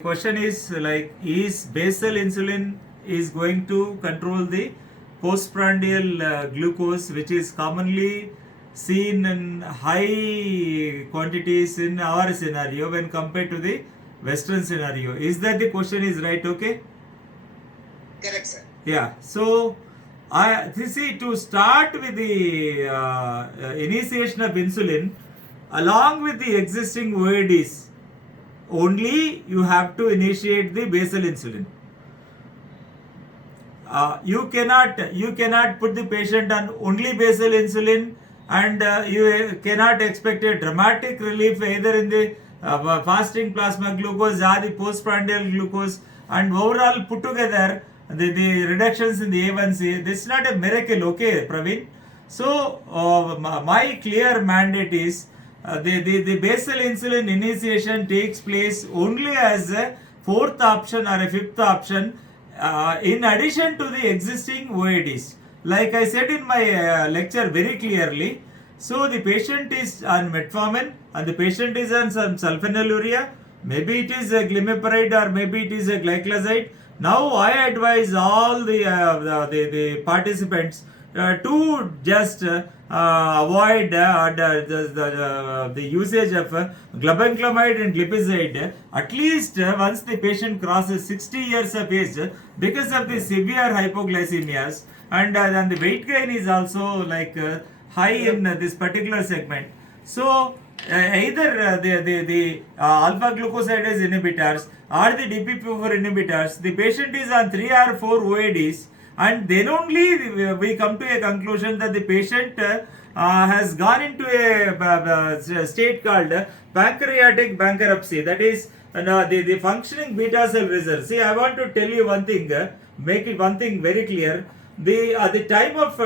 Question is like, is basal insulin is going to control the postprandial glucose, which is commonly seen in high quantities in our scenario when compared to the western scenario. Is that the question is right? Okay. Correct, sir. Yeah. So I see, to start with the initiation of insulin along with the existing OADs, only you have to initiate the basal insulin. You cannot put the patient on only basal insulin, and you cannot expect a dramatic relief either in the fasting plasma glucose or the postprandial glucose, and overall put together the reductions in the A1C. This is not a miracle, okay, Praveen? So my clear mandate is the basal insulin initiation takes place only as a fourth option or a fifth option in addition to the existing OADs. Like I said in my lecture very clearly, so the patient is on metformin and the patient is on some sulfonylurea, maybe it is a glimepiride or maybe it is a glycoside. Now I advise all the participants to just avoid the usage of glibenclamide and glipizide at least once the patient crosses 60 years of age, because of the severe hypoglycemias, and the weight gain is also like high in this particular segment. So either the alpha glucosidase inhibitors or the DPP4 inhibitors, the patient is on 3 or 4 OADs, and then only we come to a conclusion that the patient has gone into a state called pancreatic bankruptcy. That is the functioning beta cell reserve. See, I want to tell you one thing, make it one thing very clear. At the time of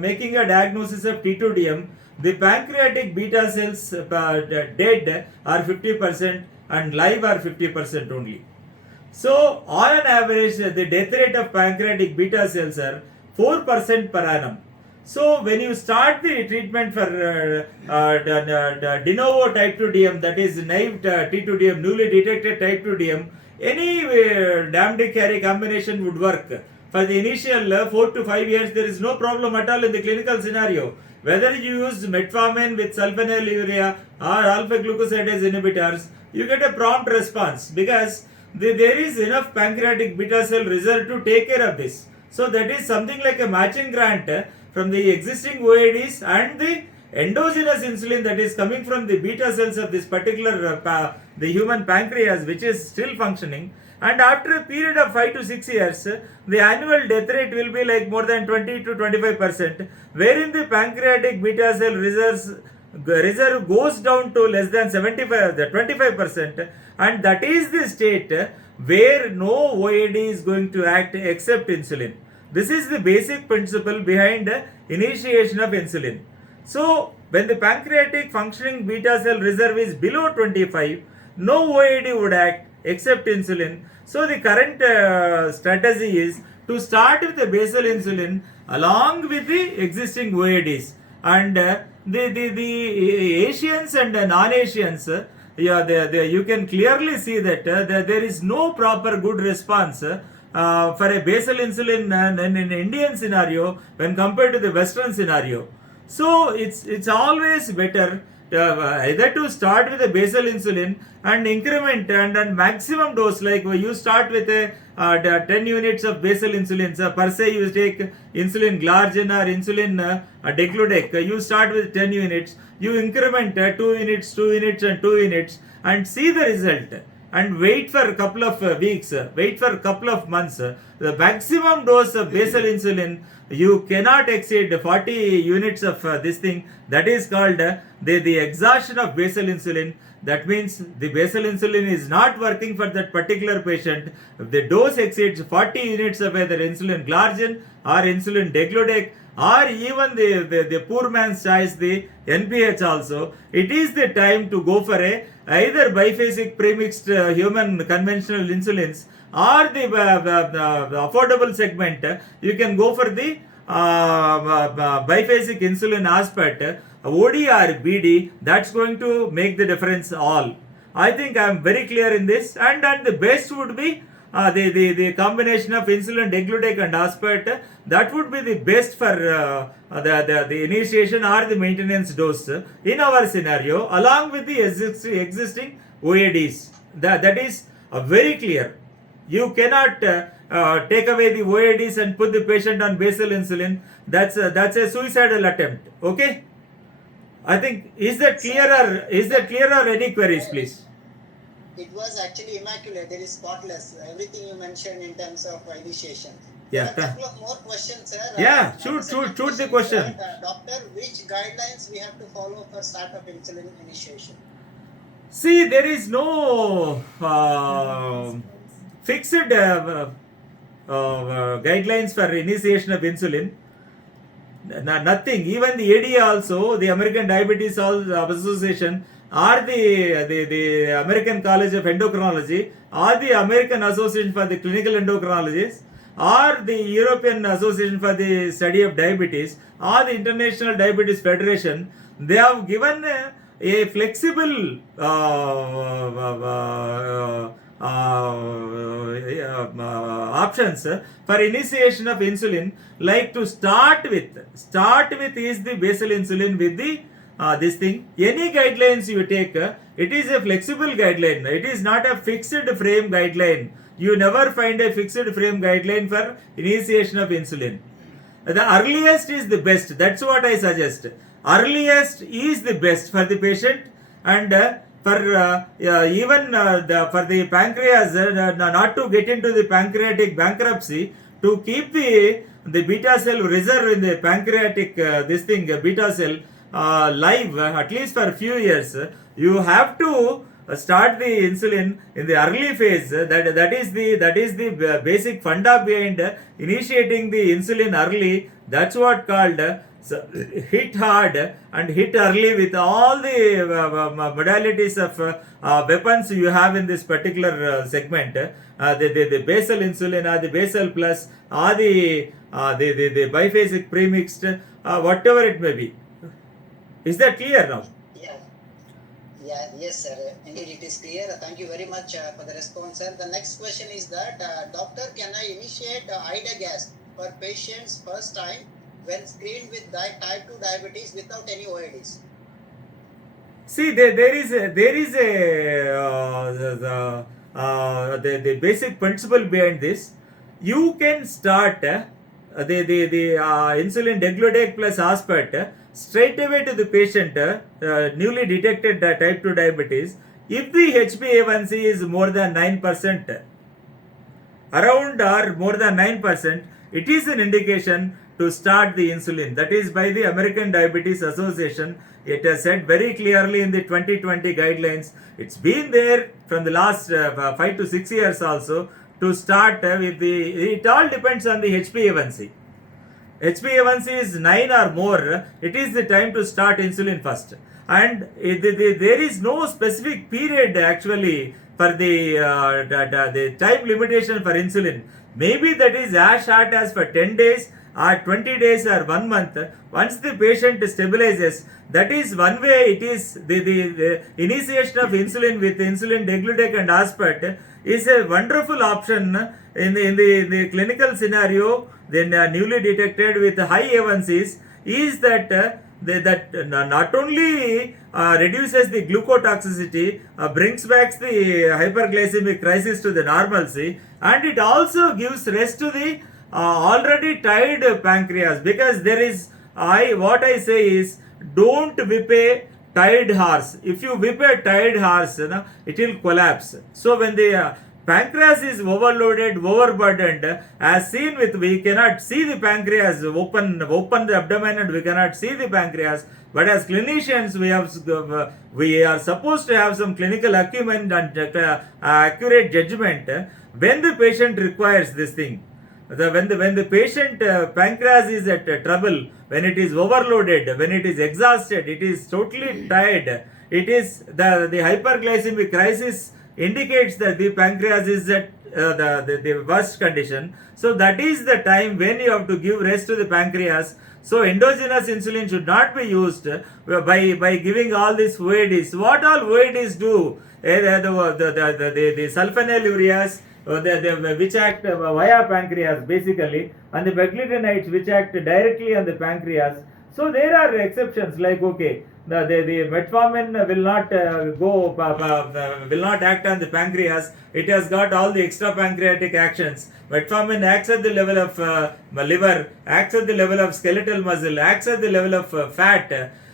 making a diagnosis of T2DM, the pancreatic beta cells dead are 50% and live are 50% only. So, on an average, the death rate of pancreatic beta cells are 4% per annum. So, when you start the treatment for de novo type 2 DM, that is naive T2DM, newly detected type 2 DM, any damned carry combination would work. For the initial 4 to 5 years, there is no problem at all in the clinical scenario. Whether you use metformin with sulfonylurea or alpha glucosidase inhibitors, you get a prompt response because there is enough pancreatic beta cell reserve to take care of this. So that is something like a matching grant from the existing OADs and the endogenous insulin that is coming from the beta cells of this particular the human pancreas, which is still functioning. And after a period of 5 to 6 years, the annual death rate will be like more than 20 to 25%, wherein the pancreatic beta cell reserve goes down to less than 25%, and that is the state where no OAD is going to act except insulin. This is the basic principle behind initiation of insulin. So, when the pancreatic functioning beta cell reserve is below 25, no OAD would act except insulin. So, the current strategy is to start with the basal insulin along with the existing OADs, and the Asians and non-Asians, you can clearly see that there is no proper good response for a basal insulin in an Indian scenario when compared to the Western scenario. So it's always better either to start with a basal insulin and increment and maximum dose, like you start with a 10 units of basal insulin. So per se you take insulin glargine or insulin degludec, you start with 10 units, you increment 2 units, 2 units and 2 units and see the result, and wait for a couple of weeks, wait for a couple of months. The maximum dose of basal insulin, you cannot exceed 40 units of this thing. That is called the exhaustion of basal insulin. That means the basal insulin is not working for that particular patient. If the dose exceeds 40 units of either insulin glargine or insulin degludec, or even the poor man's choice, the NPH also, it is the time to go for a either biphasic premixed human conventional insulins, or the affordable segment, you can go for the biphasic insulin aspect, OD or BD. That's going to make the difference all. I think I am very clear in this. And the best would be the combination of insulin, degludec and aspart. That would be the best for the initiation or the maintenance dose in our scenario, along with the existing OADs. That is very clear. You cannot take away the OADs and put the patient on basal insulin. That's a suicidal attempt. Okay. I think is that clear or any queries, please? It was actually immaculate. It is spotless. Everything you mentioned in terms of initiation. Yeah. There are a couple of more questions, sir. Yeah, The second shoot the question. is that, doctor, which guidelines we have to follow for start of insulin initiation? See, there is no fixed guidelines for initiation of insulin. Nothing. Even the ADA also, the American Diabetes Association, or the American College of Endocrinology, or the American Association for the Clinical Endocrinologists, or the European Association for the Study of Diabetes, or the International Diabetes Federation, they have given a flexible options for initiation of insulin, like to start with is the basal insulin with the this thing. Any guidelines you take, it is a flexible guideline. It is not a fixed frame guideline. You never find a fixed frame guideline for initiation of insulin. The earliest is the best. That's what I suggest. Earliest is the best for the patient, and for even for the pancreas, not to get into the pancreatic bankruptcy, to keep the beta cell reserve in the pancreatic beta cell live at least for a few years. You have to start the insulin in the early phase. That is the basic funda behind initiating the insulin early. That's what called hit hard and hit early with all the modalities of weapons you have in this particular segment. The basal insulin or the basal plus or the biphasic premixed, whatever it may be. Is that clear now? Yes, sir. Indeed, it is clear. Thank you very much for the response, sir. The next question is that, doctor, can I initiate Idagas for patients first time when screened with type 2 diabetes without any OADs? See, there is the basic principle behind this. You can start the insulin degludec plus aspart straight away to the patient newly detected type 2 diabetes if the HbA1c is more than 9%, around or more than 9%, it is an indication to start the insulin. That is by the American Diabetes Association. It has said very clearly in the 2020 guidelines. It's been there from the last 5 to 6 years also, to start with it all depends on the HbA1c. HbA1c is 9 or more, it is the time to start insulin first. And there is no specific period actually for the time limitation for insulin. Maybe that is as short as for 10 days or 20 days or 1 month. Once the patient stabilizes, that is one way. It is the initiation of insulin with insulin degludec and aspart is a wonderful option in the clinical scenario. Then newly detected with high A1Cs is that not only reduces the glucotoxicity, brings back the hyperglycemic crisis to the normalcy, and it also gives rest to the already tired pancreas, because there is what I say is, don't whip a tired horse. If you whip a tired horse, it will collapse. So when the pancreas is overloaded, overburdened, as seen with, we cannot see the pancreas, open the abdomen and we cannot see the pancreas. But as clinicians, we are supposed to have some clinical acumen and accurate judgment when the patient requires this thing. When the patient pancreas is at trouble, when it is overloaded, when it is exhausted, it is totally tired, it is the hyperglycemic crisis indicates that the pancreas is at the worst condition. So that is the time when you have to give rest to the pancreas. So endogenous insulin should not be used by giving all these OADs. What all OADs do? the sulfonylureas, which act via pancreas basically, and the baclitinides which act directly on the pancreas. So there are exceptions like, okay, the metformin will not act on the pancreas. It has got all the extra pancreatic actions. Metformin acts at the level of liver, acts at the level of skeletal muscle, acts at the level of fat,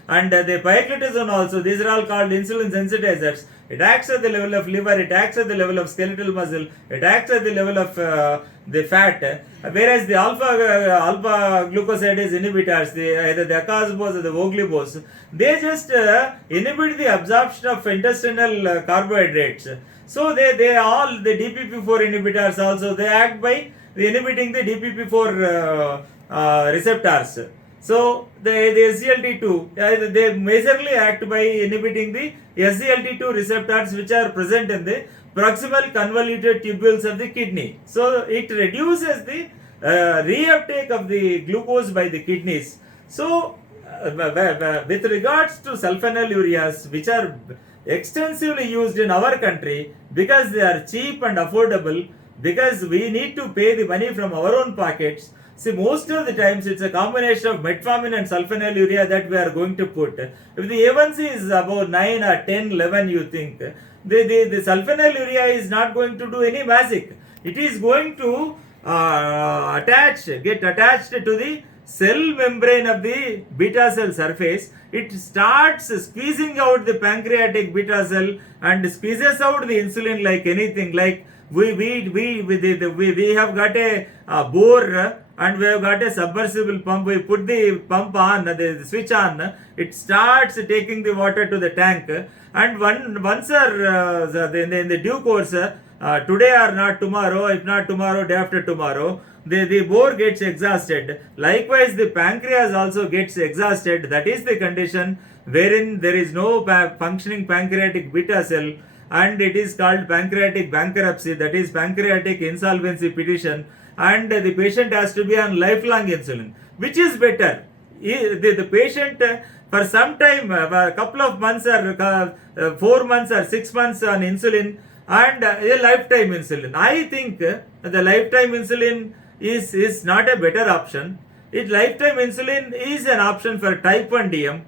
and the pioglitazone also. These are all called insulin sensitizers. It acts at the level of liver, it acts at the level of skeletal muscle, it acts at the level of the fat. Whereas the alpha glucosidase inhibitors, either the acasbose or the voglibose, they just inhibit the absorption of intestinal carbohydrates. So they all, the DPP4 inhibitors also, they act by inhibiting the DPP4 receptors. So the SGLT2, they majorly act by inhibiting the SGLT2 receptors which are present in the proximal convoluted tubules of the kidney. So it reduces the reuptake of the glucose by the kidneys. So with regards to sulfonylureas, which are extensively used in our country because they are cheap and affordable, because we need to pay the money from our own pockets. See, most of the times it's a combination of metformin and sulfonylurea that we are going to put. If the A1C is about 9 or 10, 11, you think, the sulfonylurea is not going to do any magic. It is going to get attached to the cell membrane of the beta cell surface. It starts squeezing out the pancreatic beta cell and squeezes out the insulin like anything. Like we have got a bore and we have got a submersible pump. We put the pump on, the switch on, it starts taking the water to the tank, and once in the due course, today or not tomorrow, if not tomorrow, day after tomorrow, the bore gets exhausted. Likewise, the pancreas also gets exhausted. That is the condition wherein there is no functioning pancreatic beta cell, and it is called pancreatic bankruptcy, that is pancreatic insolvency petition, and the patient has to be on lifelong insulin. Which is better? The patient for some time, a couple of months or 4 months or 6 months on insulin, and a lifetime insulin. I think the lifetime insulin is not a better option. Lifetime insulin is an option for type 1 DM,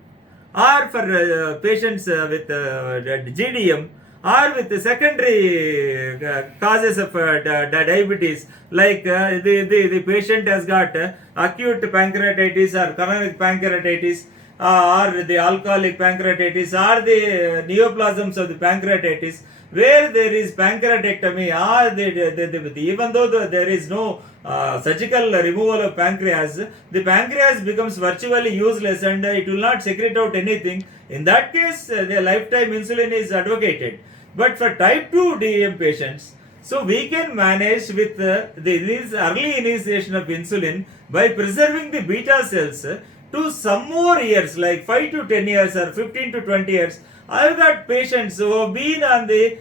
or for patients with GDM, or with the secondary causes of diabetes, like the patient has got acute pancreatitis or chronic pancreatitis, or the alcoholic pancreatitis, or the neoplasms of the pancreatitis, where there is pancreatectomy, or even though there is no surgical removal of pancreas, the pancreas becomes virtually useless and it will not secrete out anything. In that case, the lifetime insulin is advocated. But for type 2 DM patients, so we can manage with this early initiation of insulin by preserving the beta cells to some more years, like 5 to 10 years or 15 to 20 years. I've got patients who have been on the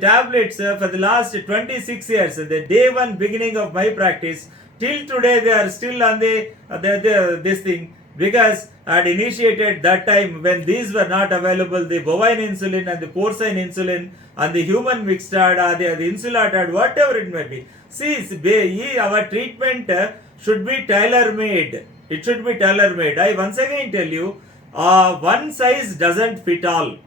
tablets for the last 26 years, the day one beginning of my practice, till today they are still on this thing, because I had initiated that time when these were not available, the bovine insulin and the porcine insulin and the human mixtard or the insulatard, whatever it may be. See, our treatment should be tailor-made. It should be tailor-made. I once again tell you, one size doesn't fit all.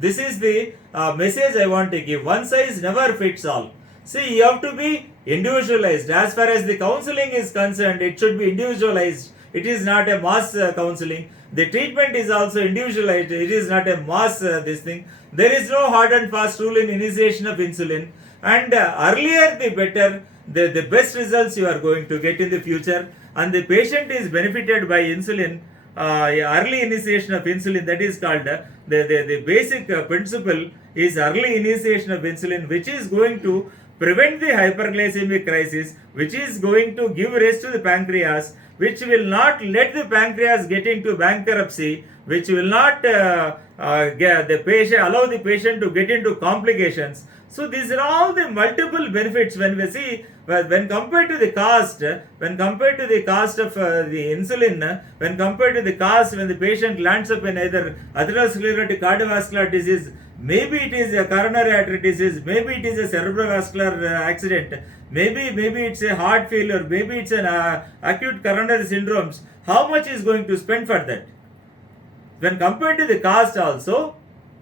This is the message I want to give. One size never fits all. See, you have to be individualized. As far as the counseling is concerned, it should be individualized. It is not a mass counseling. The treatment is also individualized. It is not a mass this thing. There is no hard and fast rule in initiation of insulin. And earlier the better, the best results you are going to get in the future. And the patient is benefited by insulin, early initiation of insulin. That is called the basic principle is early initiation of insulin, which is going to prevent the hyperglycemic crisis, which is going to give rest to the pancreas, which will not let the pancreas get into bankruptcy, which will not allow the patient to get into complications. So these are all the multiple benefits when we see, when compared to the cost, of the insulin, when compared to the cost when the patient lands up in either atherosclerotic cardiovascular disease, maybe it is a coronary artery disease, maybe it is a cerebrovascular accident, maybe it's a heart failure, maybe it's an acute coronary syndromes. How much is going to spend for that? When compared to the cost also,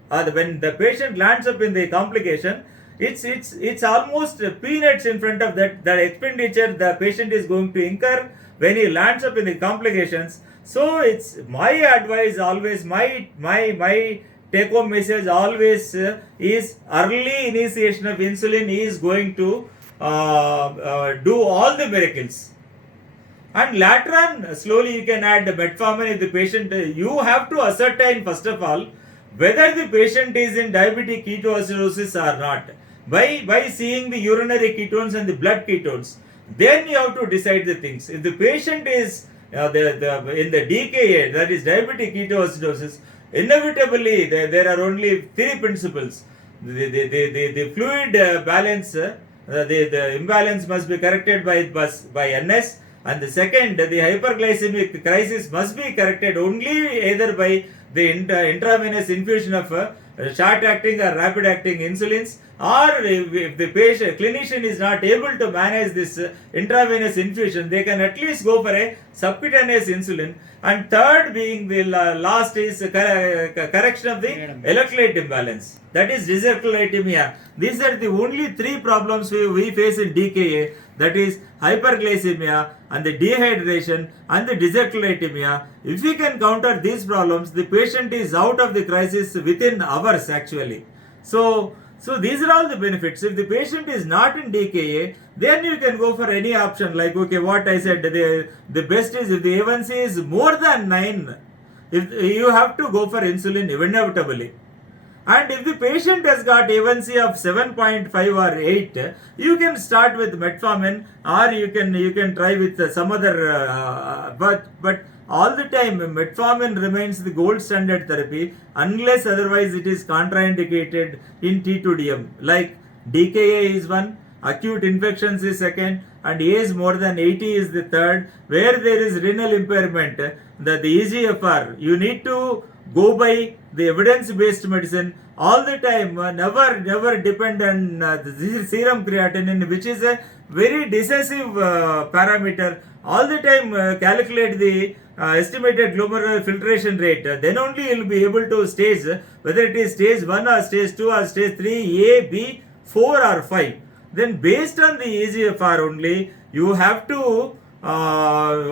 when the patient lands up in the complication, it's almost peanuts in front of that expenditure the patient is going to incur when he lands up in the complications. So it's my advice always, my take home message always is early initiation of insulin is going to do all the miracles. And later on, slowly you can add metformin if the patient, you have to ascertain first of all whether the patient is in diabetic ketoacidosis or not. By seeing the urinary ketones and the blood ketones, then you have to decide the things. If the patient is in the DKA, that is diabetic ketoacidosis, inevitably there are only three principles. The fluid balance, the imbalance must be corrected by NS, and the second, the hyperglycemic crisis must be corrected only either by the intravenous infusion of short acting or rapid acting insulins, or if the patient clinician is not able to manage this intravenous infusion, they can at least go for a subcutaneous insulin. And third being the last is correction of the electrolyte imbalance, that is dyselectrolytemia. These are the only three problems we face in DKA, that is hyperglycemia and the dehydration and the dyselectrolytemia. If we can counter these problems, the patient is out of the crisis within hours actually. So these are all the benefits. If the patient is not in DKA, then you can go for any option like, okay, what I said, the best is if the A1C is more than 9, if you have to go for insulin inevitably. And if the patient has got A1C of 7.5 or 8, you can start with metformin, or you can try with some other, but all the time metformin remains the gold standard therapy unless otherwise it is contraindicated in T2DM. Like DKA is one, acute infections is second, and age more than 80 is the third. Where there is renal impairment, the EGFR, you need to go by the evidence-based medicine all the time. Never depend on the serum creatinine, which is a very decisive parameter. All the time calculate the estimated glomerular filtration rate. Then only you will be able to stage whether it is stage 1 or stage 2 or stage 3, A, B, 4 or 5. Then based on the EGFR only, you have to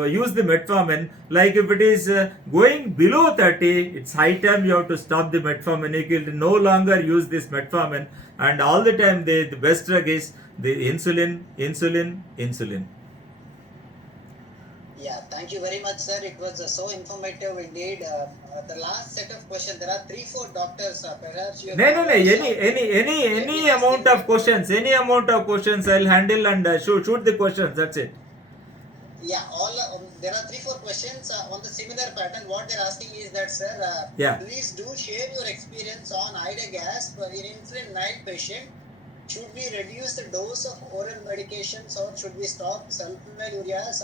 use the metformin. Like if it is going below 30, it's high time you have to stop the metformin. You can no longer use this metformin, and all the time the best drug is the insulin. Yeah, thank you very much, sir. It was so informative indeed. The last set of questions, there are 3-4 doctors. Perhaps you. No. Any amount of questions. I'll handle and shoot the questions. That's it. Yeah, there are 3-4 questions on the similar pattern. What they're asking is that, sir, please do share your experience on ida gas for in insulin naive patient. Should we reduce the dose of oral medications, or should we stop sulfonylureas?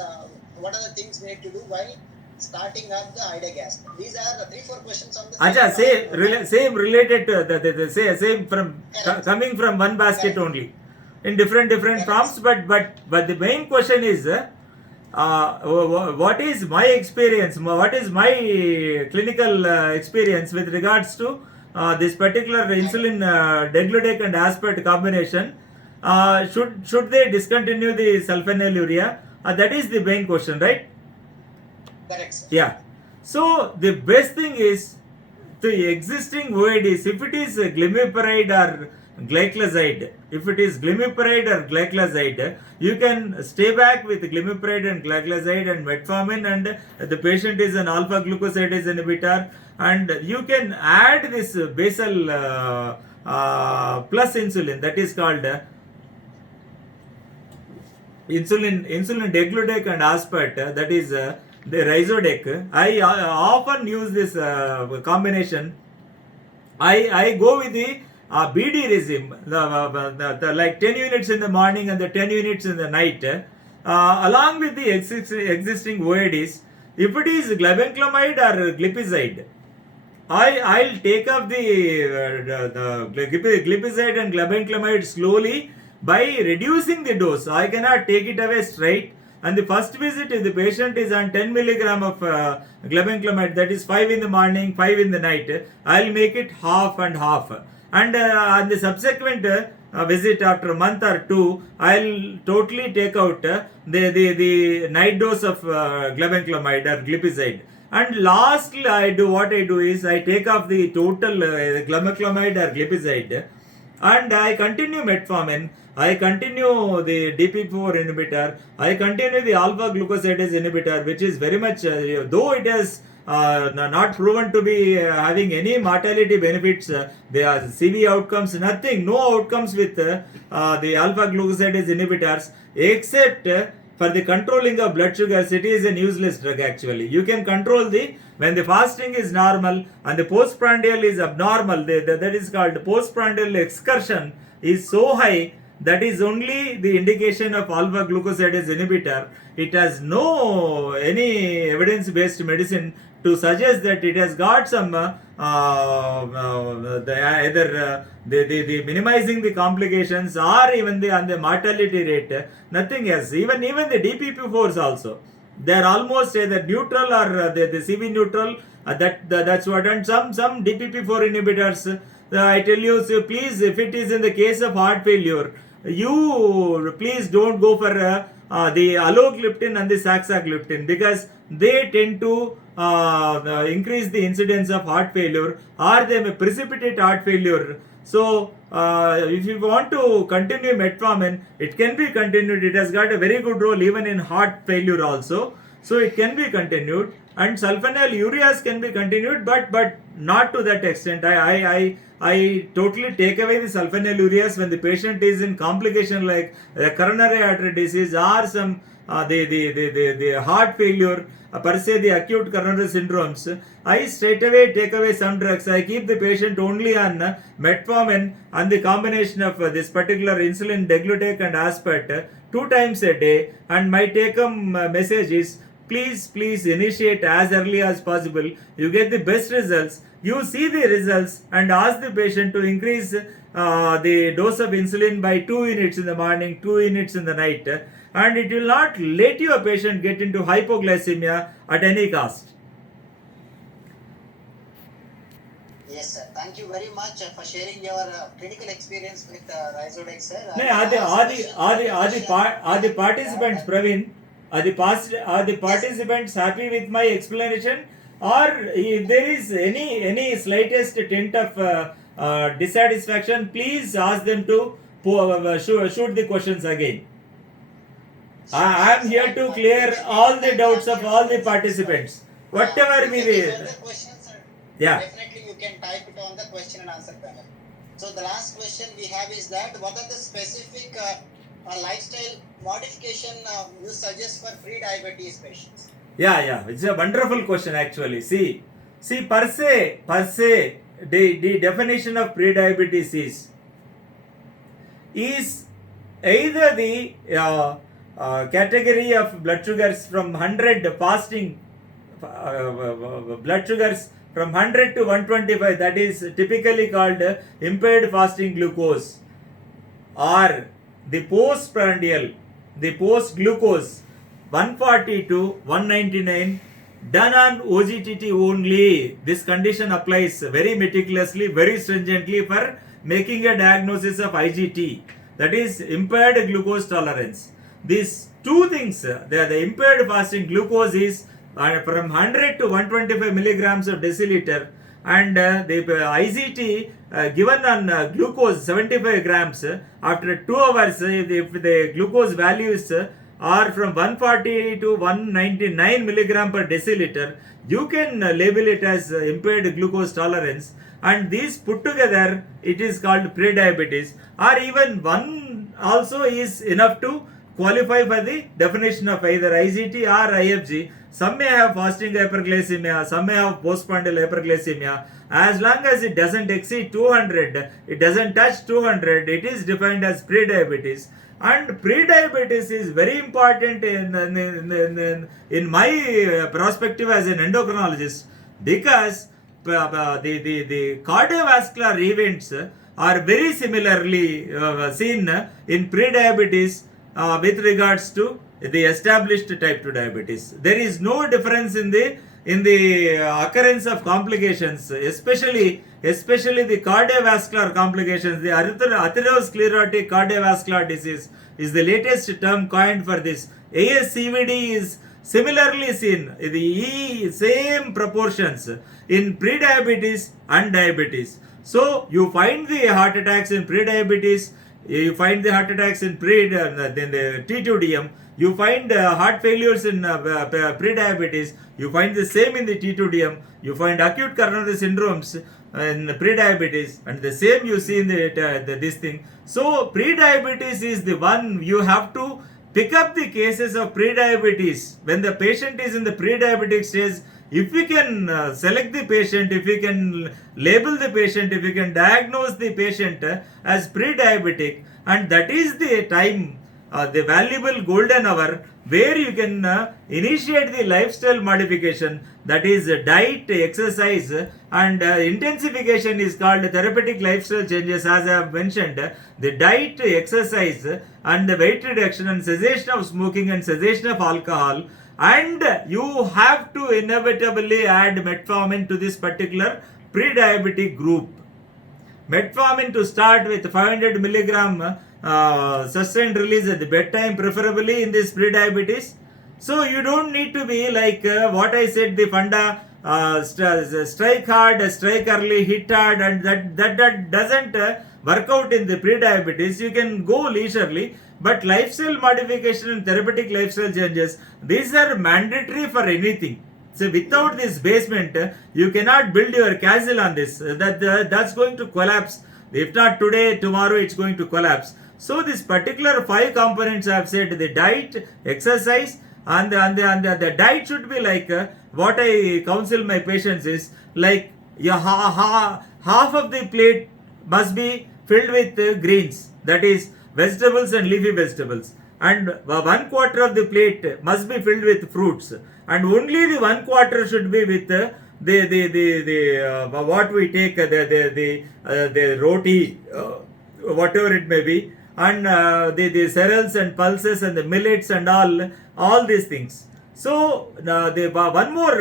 What are the things we need to do while starting up the ida gas? These are the 3-4 questions on the same related to the same from coming from one basket only in different forms, but the main question is what is my experience, what is my clinical experience with regards to this particular insulin degludec and aspart combination. Should they discontinue the sulfonylurea? That is the main question, right? Correct, sir. Yeah. So the best thing is the existing OADs, if it is glimepiride or glyclazide, you can stay back with glimepiride and glyclazide and metformin, and the patient is an alpha glucosidase inhibitor, and you can add this basal plus insulin, that is called insulin degludec and aspart, that is the Rhizodec. I often use this combination. I go with the BD regime, the like 10 units in the morning and the 10 units in the night, along with the existing OADs. If it is glibenclamide or glipizide, I'll take up the glipizide and glibenclamide slowly by reducing the dose. I cannot take it away straight. And the first visit, if the patient is on 10 milligram of glibenclamide, that is 5 in the morning, 5 in the night, I'll make it half and half. And on the subsequent visit after a month or two, I'll totally take out the night dose of glibenclamide or glipizide. And lastly, what I do is I take off the total glibenclamide or glipizide, and I continue metformin, I continue the DPP4 inhibitor, I continue the alpha glucosidase inhibitor, which is very much, though it has not proven to be having any mortality benefits, there are CV outcomes, nothing, no outcomes with the alpha glucosidase inhibitors, except for the controlling of blood sugars. It is an useless drug actually. You can control when the fasting is normal and the postprandial is abnormal, that is called postprandial excursion is so high, that is only the indication of alpha glucosidase inhibitor. It has no any evidence based medicine to suggest that it has got some the minimizing the complications or even the mortality rate, nothing else. Even the DPP4s also, they are almost either neutral or the CV neutral. That's what. And some DPP4 inhibitors, I tell you, so please, if it is in the case of heart failure, you please don't go for the alogliptin and the saxagliptin, because they tend to increase the incidence of heart failure, or they may precipitate heart failure. So if you want to continue metformin, it can be continued. It has got a very good role even in heart failure also, so it can be continued. And sulfonylureas can be continued, but not to that extent. I totally take away the sulfonylureas when the patient is in complication like coronary artery disease or some the heart failure, per se the acute coronary syndromes. I straight away take away some drugs. I keep the patient only on metformin and the combination of this particular insulin, degludec and aspart 2 times a day. And my take home message is, please initiate as early as possible. You get the best results. You see the results and ask the patient to increase the dose of insulin by 2 units in the morning, 2 units in the night, and it will not let your patient get into hypoglycemia at any cost. Yes, sir. Thank you very much for sharing your clinical experience with Ryzodex, sir. Are the participants, Praveen? Are the participants happy with my explanation, or if there is any slightest tint of dissatisfaction, please ask them to shoot the questions again. I am here to clear all the doubts of all the participants. Whatever be the questions, sir. Yeah. Definitely you can type it on the question and answer panel. So the last question we have is that what are the specific lifestyle modification you suggest for pre-diabetes patients? Yeah, it's a wonderful question actually. See, per se, the definition of pre-diabetes is either the category of blood sugars from 100 fasting blood sugars from 100 to 125, that is typically called impaired fasting glucose, or the postprandial, the post glucose 140 to 199 done on OGTT only. This condition applies very meticulously, very stringently for making a diagnosis of IGT, that is impaired glucose tolerance. These two things, the impaired fasting glucose is from 100 to 125 milligrams of deciliter, and the IGT given on glucose 75 grams after 2 hours, if the glucose values are from 140 to 199 milligram per deciliter, you can label it as impaired glucose tolerance, and these put together it is called pre-diabetes, or even one also is enough to qualify for the definition of either IGT or IFG. Some may have fasting hyperglycemia, some may have postprandial hyperglycemia. As long as it doesn't exceed 200, it doesn't touch 200, it is defined as pre-diabetes. And pre-diabetes is very important in my perspective as an endocrinologist, because the cardiovascular events are very similarly seen in pre-diabetes with regards to the established type 2 diabetes. There is no difference in the occurrence of complications, especially the cardiovascular complications. The atherosclerotic cardiovascular disease is the latest term coined for this. ASCVD is similarly seen the same proportions in pre-diabetes and diabetes. So you find the heart attacks in pre-diabetes, you find the heart attacks in then the T2DM, you find heart failures in pre-diabetes, you find the same in the T2DM, you find acute coronary syndromes in pre-diabetes, and the same you see in this thing. So pre-diabetes is the one you have to pick up the cases of pre-diabetes. When the patient is in the pre-diabetic stage, if we can select the patient, if we can label the patient, if we can diagnose the patient as pre-diabetic, and that is the time, the valuable golden hour where you can initiate the lifestyle modification, that is diet, exercise, and intensification is called therapeutic lifestyle changes. As I have mentioned, the diet, exercise, and the weight reduction, and cessation of smoking, and cessation of alcohol, and you have to inevitably add metformin to this particular pre-diabetic group. Metformin to start with 500 milligram sustained release at the bedtime, preferably in this pre-diabetes. So you don't need to be like what I said, the funda, strike hard, strike early, hit hard, and that doesn't work out in the pre-diabetes. You can go leisurely, but lifestyle modification and therapeutic lifestyle changes, these are mandatory for anything. So without this basement, you cannot build your castle on this. That's going to collapse. If not today, tomorrow it's going to collapse. So this particular 5 components I have said, the diet, exercise, and the diet should be like what I counsel my patients is like half of the plate must be filled with greens, that is vegetables and leafy vegetables, and 1/4 of the plate must be filled with fruits, and only the 1/4 should be with the what we take, the roti, whatever it may be, and the cereals and pulses and the millets and all these things. So one more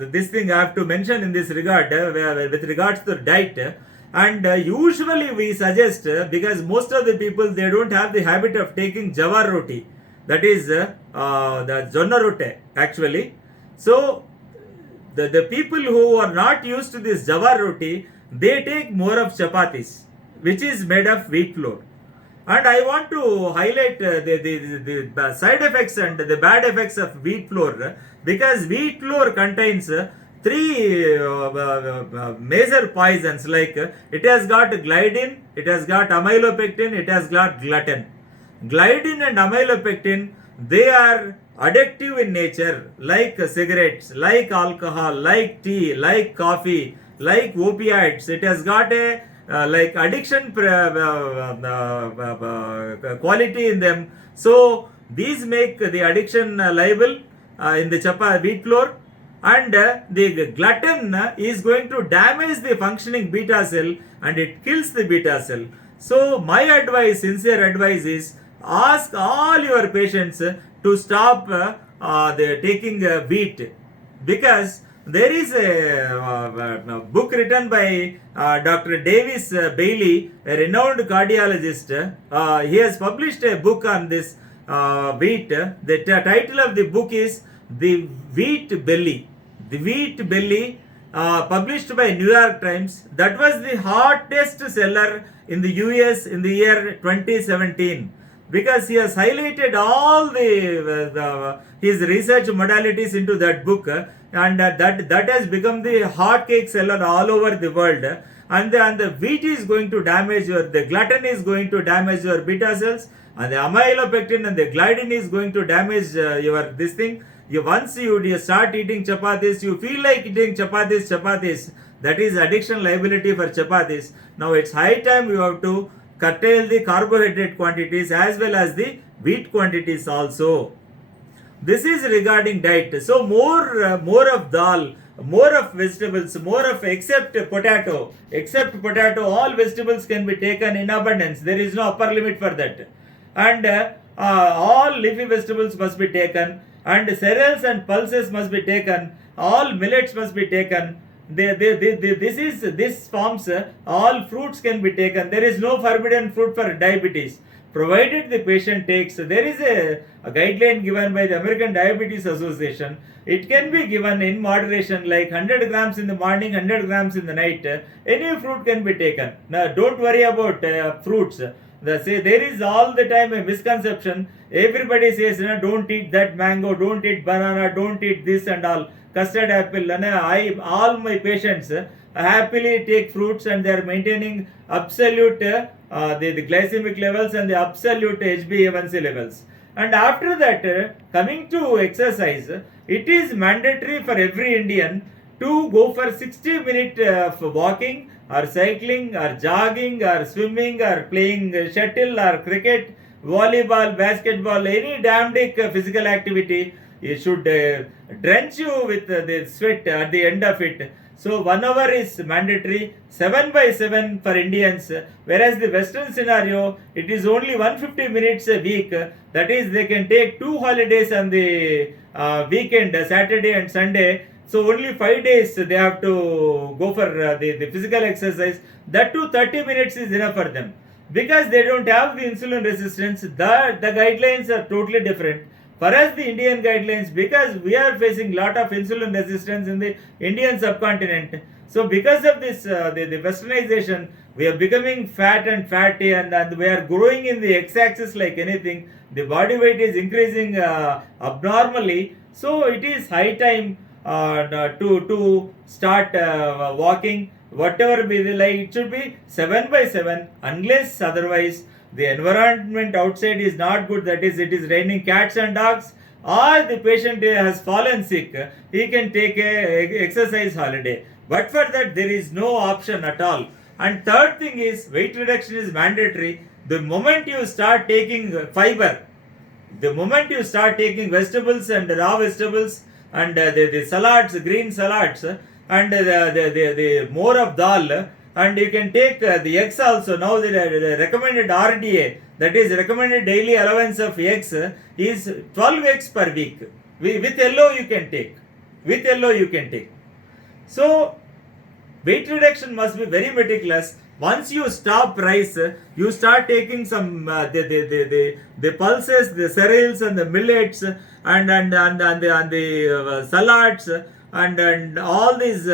this thing I have to mention in this regard with regards to the diet. And usually we suggest, because most of the people, they don't have the habit of taking jawar roti, that is the jonna roti actually. So the people who are not used to this jawar roti, they take more of chapatis, which is made of wheat flour. And I want to highlight the side effects and the bad effects of wheat flour, because wheat flour contains 3 major poisons, like it has got gliadin, it has got amylopectin, it has got gluten. Gliadin and amylopectin, they are addictive in nature, like cigarettes, like alcohol, like tea, like coffee, like opioids. It has got a like addiction quality in them. So these make the addiction liable in the wheat flour. And the gluten is going to damage the functioning beta cell, and it kills the beta cell. So my advice, sincere advice is, ask all your patients to stop taking wheat, because there is a book written by Dr. Davis Bailey, a renowned cardiologist. He has published a book on this wheat. The title of the book is The Wheat Belly. The Wheat Belly, published by New York Times. That was the hottest seller in the US in the year 2017, because he has highlighted all his research modalities into that book, and that has become the hotcake seller all over the world. And the wheat is going to damage the gluten is going to damage your beta cells, and the amylopectin and the gliadin is going to damage this thing. Once you start eating chapatis, you feel like eating chapatis. That is addiction liability for chapatis. Now it's high time you have to curtail the carbohydrate quantities as well as the wheat quantities also. This is regarding diet. So more of dal, more of vegetables, more of except potato. Except potato, all vegetables can be taken in abundance. There is no upper limit for that. And all leafy vegetables must be taken, and cereals and pulses must be taken. All millets must be taken. This forms all fruits can be taken. There is no forbidden fruit for diabetes, provided the patient takes. There is a guideline given by the American Diabetes Association. It can be given in moderation, like 100 grams in the morning, 100 grams in the night. Any fruit can be taken. Now, don't worry about fruits. There is all the time a misconception. Everybody says, don't eat that mango, don't eat banana, don't eat this and all. Custard apple. All my patients happily take fruits, and they are maintaining absolute the glycemic levels and the absolute HbA1c levels. And after that, coming to exercise, it is mandatory for every Indian to go for 60 minutes of walking or cycling or jogging or swimming or playing shuttle or cricket, volleyball, basketball, any damn physical activity. It should drench you with the sweat at the end of it. So 1 hour is mandatory, 7 by 7 for Indians, whereas the Western scenario, it is only 150 minutes a week. That is, they can take 2 holidays on the weekend, Saturday and Sunday. So only 5 days they have to go for the physical exercise. That too 30 minutes is enough for them. Because they don't have the insulin resistance, the guidelines are totally different. For us, the Indian guidelines, because we are facing lot of insulin resistance in the Indian subcontinent. So because of this, the westernization, we are becoming fat and fatty, and we are growing in the x-axis like anything. The body weight is increasing abnormally. So it is high time to start walking. Whatever be the like, it should be 7 by 7, unless otherwise the environment outside is not good, that is, it is raining cats and dogs, or the patient has fallen sick, he can take a exercise holiday. But for that, there is no option at all. And third thing is, weight reduction is mandatory. The moment you start taking fiber, the moment you start taking vegetables and raw vegetables and the salads, green salads, and the more of dal, and you can take the eggs also. Now the recommended RDA, that is recommended daily allowance of eggs, is 12 eggs per week. With yellow you can take. With yellow you can take. So weight reduction must be very meticulous. Once you stop rice, you start taking some the pulses, the cereals and the millets and the salads and all these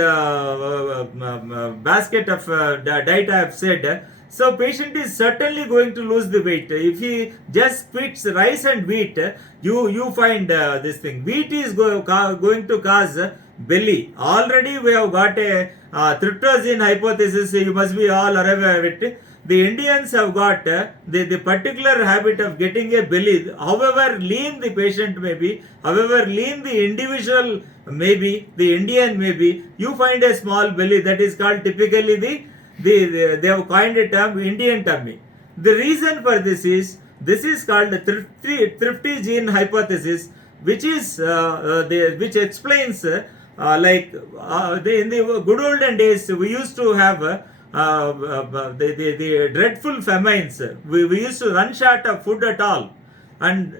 basket of diet I have said. So patient is certainly going to lose the weight. If he just quits rice and wheat, you find this thing. Wheat is going to cause belly. Already we have got a tryptosine hypothesis. You must be all aware of it. The Indians have got the particular habit of getting a belly. However lean the patient may be, however lean the individual may be, the Indian may be, you find a small belly. That is called typically they have coined a term Indian tummy. The reason for this is called the thrifty gene hypothesis, which is which explains in the good olden days we used to have the dreadful famines. We used to run short of food at all, and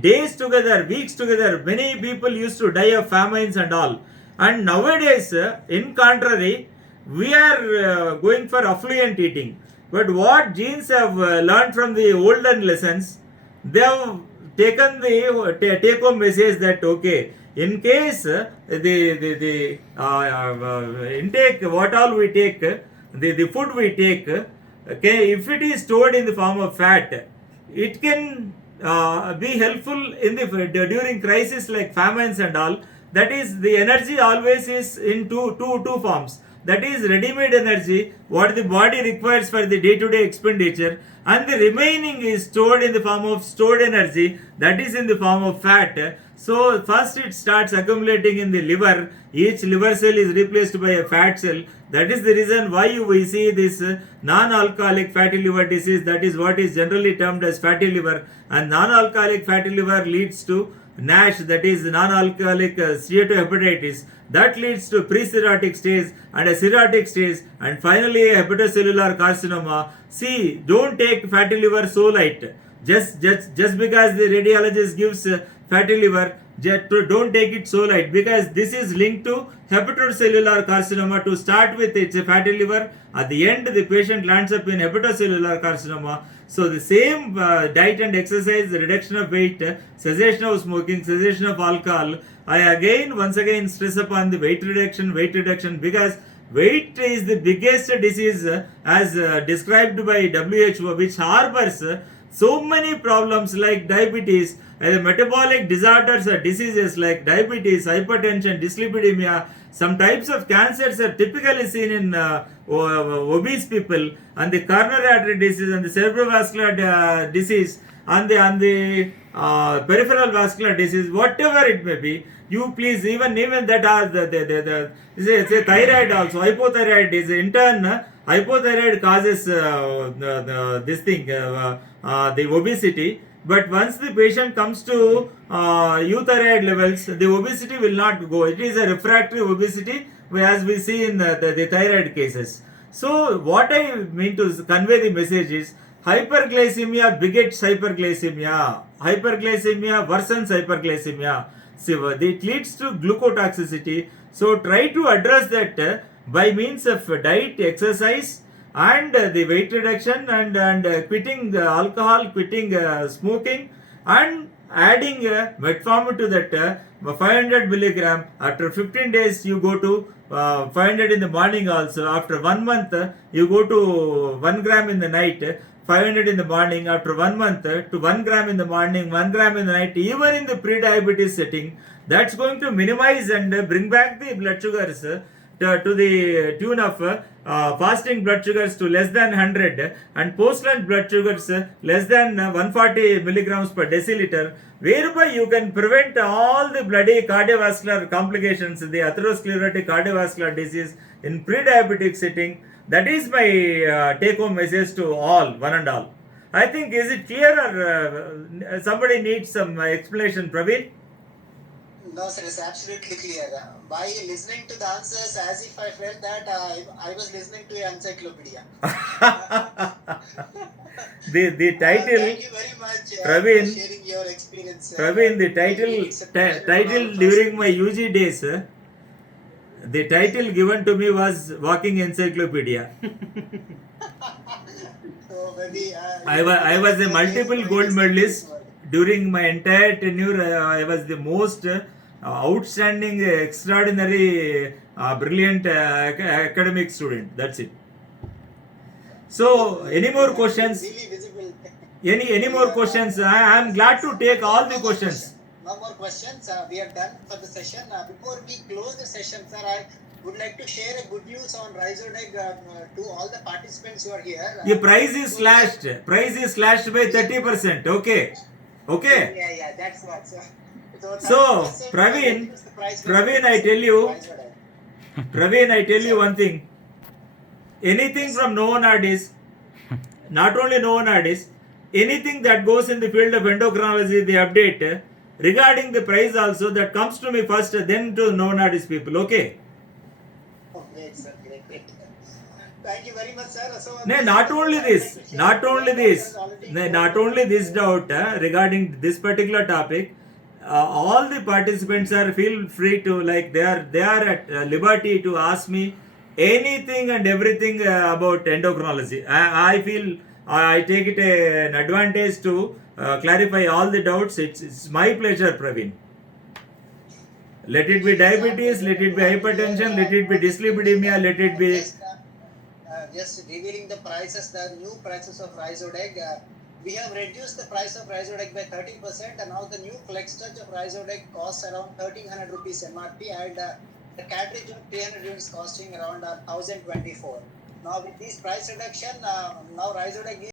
days together, weeks together, many people used to die of famines and all. And nowadays, in contrary, we are going for affluent eating. But what genes have learned from the olden lessons, they have taken the take-home message that okay, in case the intake, what all we take, the food we take, okay, if it is stored in the form of fat, it can be helpful in the during crisis like famines and all. That is, the energy always is in two forms. That is ready-made energy, what the body requires for the day-to-day expenditure, and the remaining is stored in the form of stored energy, that is in the form of fat. So first it starts accumulating in the liver. Each liver cell is replaced by a fat cell. That is the reason why we see this non-alcoholic fatty liver disease. That is what is generally termed as fatty liver. And non-alcoholic fatty liver leads to NASH, that is non-alcoholic steatohepatitis, that leads to pre-cirrhotic stage and a cirrhotic stage and finally a hepatocellular carcinoma. See, don't take fatty liver so light. Just because the radiologist gives fatty liver, don't take it so light, because this is linked to hepatocellular carcinoma. To start with, it's a fatty liver. At the end, the patient lands up in hepatocellular carcinoma. So the same diet and exercise, the reduction of weight, cessation of smoking, cessation of alcohol. I once again stress upon the weight reduction, because weight is the biggest disease as described by WHO, which harbors so many problems like diabetes, metabolic disorders or diseases like diabetes, hypertension, dyslipidemia. Some types of cancers are typically seen in obese people, and the coronary artery disease and the cerebrovascular disease and the peripheral vascular disease, whatever it may be. You please, even that are say thyroid also, hypothyroid is in turn, hypothyroid causes this thing, the obesity. But once the patient comes to euthyroid levels, the obesity will not go. It is a refractory obesity, as we see in the thyroid cases. So what I mean to convey the message is, hyperglycemia begets hyperglycemia. Hyperglycemia worsens hyperglycemia. So it leads to glucotoxicity. So try to address that by means of diet, exercise, and the weight reduction, and quitting the alcohol, quitting smoking, and adding metformin to that 500 milligram. After 15 days, you go to 500 in the morning also. After 1 month, you go to 1 gram in the night. 500 in the morning. After 1 month, to 1 gram in the morning, 1 gram in the night. Even in the pre-diabetes setting, that's going to minimize and bring back the blood sugars to the tune of fasting blood sugars to less than 100, and post-lunch blood sugars less than 140 milligrams per deciliter, whereby you can prevent all the bloody cardiovascular complications, the atherosclerotic cardiovascular disease in pre-diabetic setting. That is my take-home message to all, one and all. I think, is it clear, or somebody needs some explanation, Praveen? No, sir, it's absolutely clear. By listening to the answers, as if I felt that I was listening to an encyclopedia. The title, thank you very much Praveen, for sharing your experience. Praveen, the title during my UG days, the title given to me was Walking Encyclopedia. So maybe I was a multiple gold medalist during my entire tenure. I was the most outstanding, extraordinary, brilliant academic student. That's it. So, any more questions? Really visible. Any more questions? I am glad to take all the questions. No more questions. We are done for the session. Before we close the session, sir, I would like to share a good news on Rhizodeg to all the participants who are here. The price is slashed. Price is slashed by 30%. Okay. Okay. Yeah, that's what, sir. So, Praveen, I tell you one thing. Anything from Novo Nordisk, not only Novo Nordisk, anything that goes in the field of endocrinology, the update regarding the price also, that comes to me first, then to Novo Nordisk people. Okay. Oh, great, sir. Great. Thank you very much, sir. So, not only this doubt regarding this particular topic. All the participants feel free to, like, they are at liberty to ask me anything and everything about endocrinology. I feel I take it an advantage to clarify all the doubts. It's my pleasure, Praveen. Let it be diabetes, let it be hypertension, let it be dyslipidemia, let it be... Just revealing the prices, the new prices of Rhizodeg. We have reduced the price of Rhizodeg by 30%, and now the new Flex Touch of Rhizodeg costs around 1300 rupees MRP, and the cartridge of 300 units costing around 1024. Now with this price reduction, now Rhizodeg